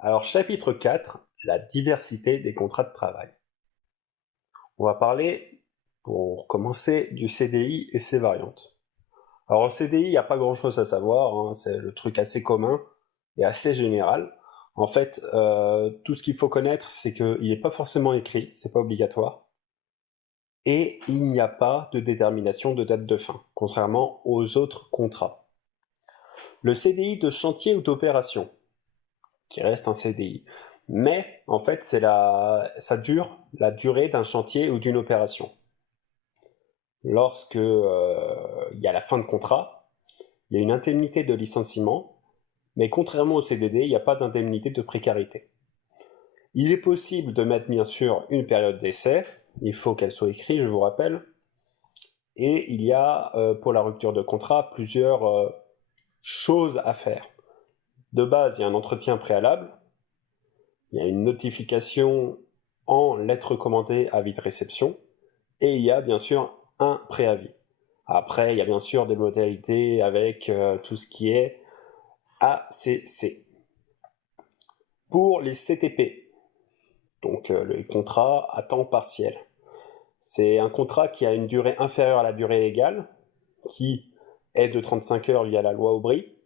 Alors, chapitre 4, la diversité des contrats de travail. On va parler, pour commencer, du CDI et ses variantes. Alors, au CDI, il n'y a pas grand-chose à savoir, hein, c'est le truc assez commun et assez général. En fait, tout ce qu'il faut connaître, c'est qu'il n'est pas forcément écrit, c'est pas obligatoire, et il n'y a pas de détermination de date de fin, contrairement aux autres contrats. Le CDI de chantier ou d'opération, qui reste un CDI. Mais, en fait, ça dure la durée d'un chantier ou d'une opération. Lorsque il y a la fin de contrat, il y a une indemnité de licenciement, mais contrairement au CDD, il n'y a pas d'indemnité de précarité. Il est possible de mettre bien sûr une période d'essai, il faut qu'elle soit écrite, je vous rappelle, et il y a pour la rupture de contrat plusieurs choses à faire. De base, il y a un entretien préalable, il y a une notification en lettre recommandée avis de réception, et il y a bien sûr un préavis. Après, il y a bien sûr des modalités avec tout ce qui est ACC. Pour les CTP, donc les contrats à temps partiel, c'est un contrat qui a une durée inférieure à la durée légale, qui est de 35 heures via la loi Aubry,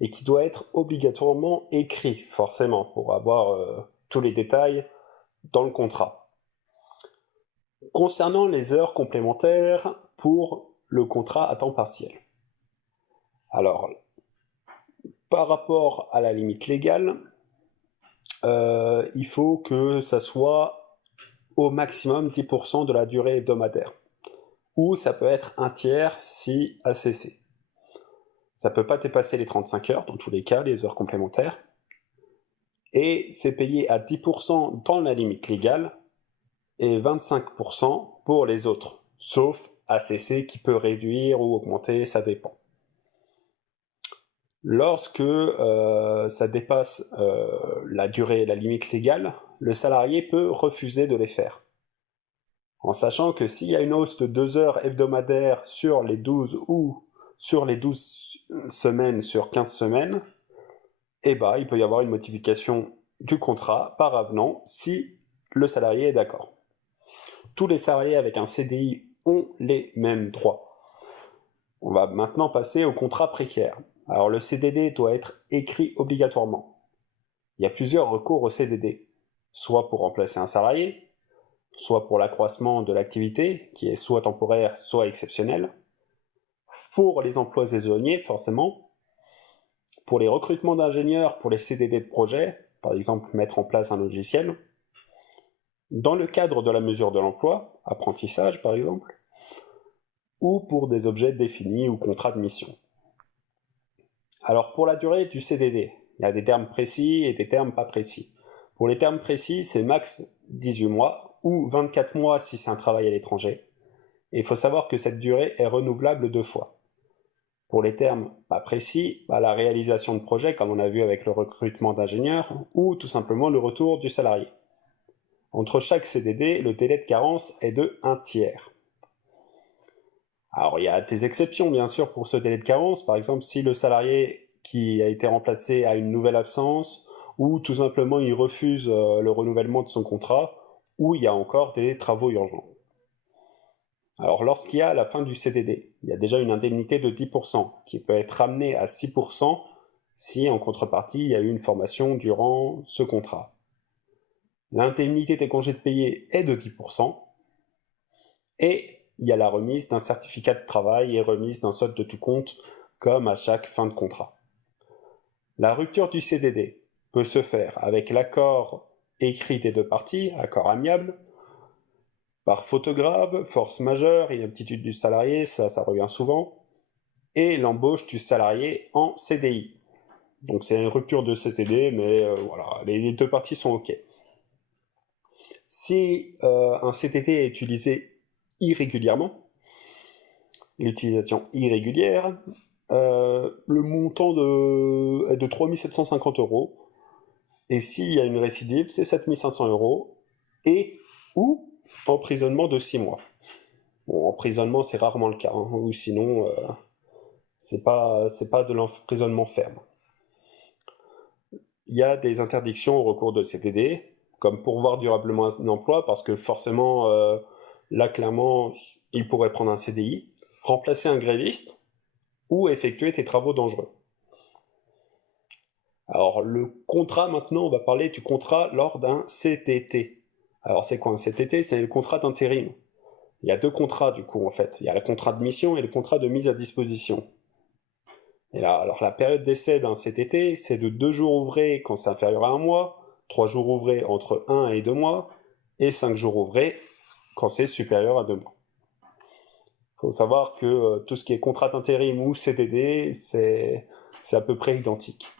et qui doit être obligatoirement écrit, forcément, pour avoir tous les détails dans le contrat. Concernant les heures complémentaires pour le contrat à temps partiel. Alors, par rapport à la limite légale, il faut que ça soit au maximum 10% de la durée hebdomadaire. Ou ça peut être un tiers si ACC. Ça peut pas dépasser les 35 heures, dans tous les cas, les heures complémentaires. Et c'est payé à 10% dans la limite légale, et 25% pour les autres, sauf ACC qui peut réduire ou augmenter, ça dépend. Lorsque ça dépasse la durée, la limite légale, le salarié peut refuser de les faire. En sachant que s'il y a une hausse de 2 heures hebdomadaires sur les 12 ou sur les 12 semaines sur 15 semaines, eh ben, il peut y avoir une modification du contrat par avenant si le salarié est d'accord. Tous les salariés avec un CDI ont les mêmes droits. On va maintenant passer au contrat précaire. Alors le CDD doit être écrit obligatoirement. Il y a plusieurs recours au CDD, soit pour remplacer un salarié, soit pour l'accroissement de l'activité, qui est soit temporaire, soit exceptionnelle, pour les emplois saisonniers, forcément, pour les recrutements d'ingénieurs, pour les CDD de projet, par exemple mettre en place un logiciel, dans le cadre de la mesure de l'emploi, apprentissage par exemple, ou pour des objets définis ou contrats de mission. Alors pour la durée du CDD, il y a des termes précis et des termes pas précis. Pour les termes précis, c'est max 18 mois ou 24 mois si c'est un travail à l'étranger. Et il faut savoir que cette durée est renouvelable 2 fois. Pour les termes pas précis, la réalisation de projets, comme on a vu avec le recrutement d'ingénieurs, ou tout simplement le retour du salarié. Entre chaque CDD, le délai de carence est de 1 tiers. Alors il y a des exceptions bien sûr pour ce délai de carence, par exemple si le salarié qui a été remplacé a une nouvelle absence, ou tout simplement il refuse le renouvellement de son contrat, ou il y a encore des travaux urgents. Alors lorsqu'il y a la fin du CDD, il y a déjà une indemnité de 10%, qui peut être ramenée à 6% si en contrepartie il y a eu une formation durant ce contrat. L'indemnité des congés de payer est de 10%, et il y a la remise d'un certificat de travail et remise d'un solde de tout compte, comme à chaque fin de contrat. La rupture du CDD peut se faire avec l'accord écrit des deux parties, accord amiable, par faute grave, force majeure, inaptitude du salarié, ça revient souvent, et l'embauche du salarié en CDI. Donc c'est une rupture de CDD, mais voilà, les deux parties sont OK. Si un CDD est utilisé irrégulièrement, l'utilisation irrégulière, le montant est de 3 750 euros, et s'il y a une récidive, c'est 7 500 euros, et ou emprisonnement de 6 mois. Bon, emprisonnement, c'est rarement le cas, hein, ou sinon, c'est pas de l'emprisonnement ferme. il y a des interdictions au recours de CDD, comme pourvoir durablement un emploi, parce que forcément, là, clairement, il pourrait prendre un CDI, remplacer un gréviste, ou effectuer tes travaux dangereux. Alors, le contrat, maintenant, on va parler du contrat lors d'un CTT. Alors, c'est quoi un CTT? C'est le contrat d'intérim. Il y a deux contrats, du coup, en fait. Il y a le contrat de mission et le contrat de mise à disposition. Et là, alors, la période d'essai d'un CTT, c'est de 2 jours ouvrés quand c'est inférieur à 1 mois, 3 jours ouvrés entre 1 et 2 mois, et 5 jours ouvrés quand c'est supérieur à 2 mois. Il faut savoir que tout ce qui est contrat d'intérim ou CDD, c'est à peu près identique.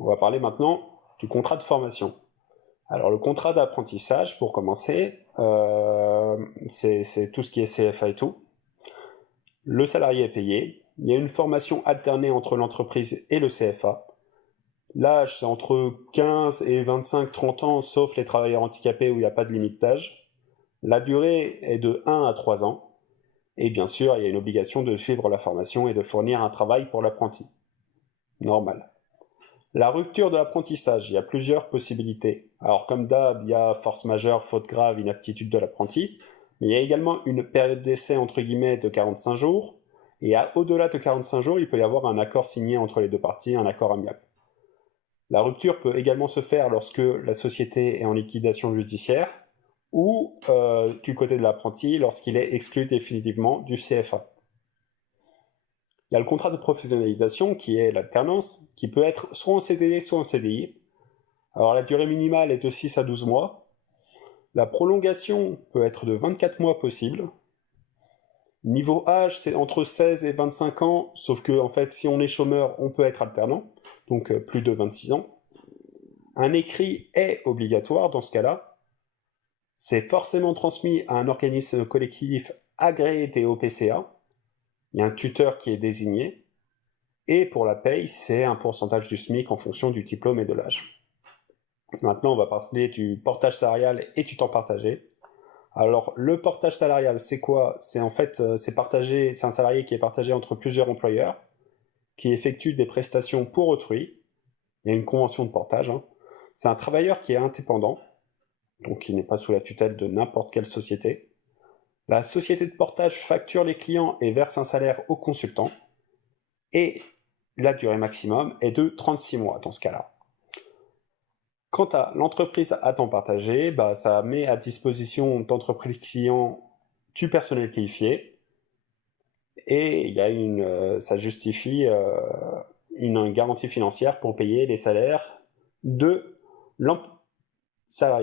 On va parler maintenant du contrat de formation. Alors le contrat d'apprentissage, pour commencer, c'est tout ce qui est CFA et tout. Le salarié est payé. Il y a une formation alternée entre l'entreprise et le CFA. L'âge, c'est entre 15 et 25-30 ans, sauf les travailleurs handicapés où il n'y a pas de limite d'âge. La durée est de 1 à 3 ans. Et bien sûr, il y a une obligation de suivre la formation et de fournir un travail pour l'apprenti. Normal. La rupture de l'apprentissage, il y a plusieurs possibilités. Alors comme d'hab, il y a force majeure, faute grave, inaptitude de l'apprenti, mais il y a également une période d'essai entre guillemets de 45 jours, et au-delà de 45 jours, il peut y avoir un accord signé entre les deux parties, un accord amiable. La rupture peut également se faire lorsque la société est en liquidation judiciaire, ou du côté de l'apprenti, lorsqu'il est exclu définitivement du CFA. Il y a le contrat de professionnalisation qui est l'alternance, qui peut être soit en CDD, soit en CDI. Alors la durée minimale est de 6 à 12 mois. La prolongation peut être de 24 mois possible. Niveau âge, c'est entre 16 et 25 ans, sauf que en fait, si on est chômeur, on peut être alternant, donc plus de 26 ans. Un écrit est obligatoire dans ce cas-là. C'est forcément transmis à un organisme collectif agréé des OPCA. Il y a un tuteur qui est désigné. Et pour la paye, c'est un pourcentage du SMIC en fonction du diplôme et de l'âge. Maintenant, on va parler du portage salarial et du temps partagé. Alors, le portage salarial, c'est quoi? C'est en fait, c'est un salarié qui est partagé entre plusieurs employeurs, qui effectue des prestations pour autrui. Il y a une convention de portage. C'est un travailleur qui est indépendant, donc qui n'est pas sous la tutelle de n'importe quelle société. La société de portage facture les clients et verse un salaire aux consultants. Et la durée maximum est de 36 mois dans ce cas-là. Quant à l'entreprise à temps partagé, ça met à disposition d'entreprises clients du personnel qualifié et il y a ça justifie une garantie financière pour payer les salaires de salariés.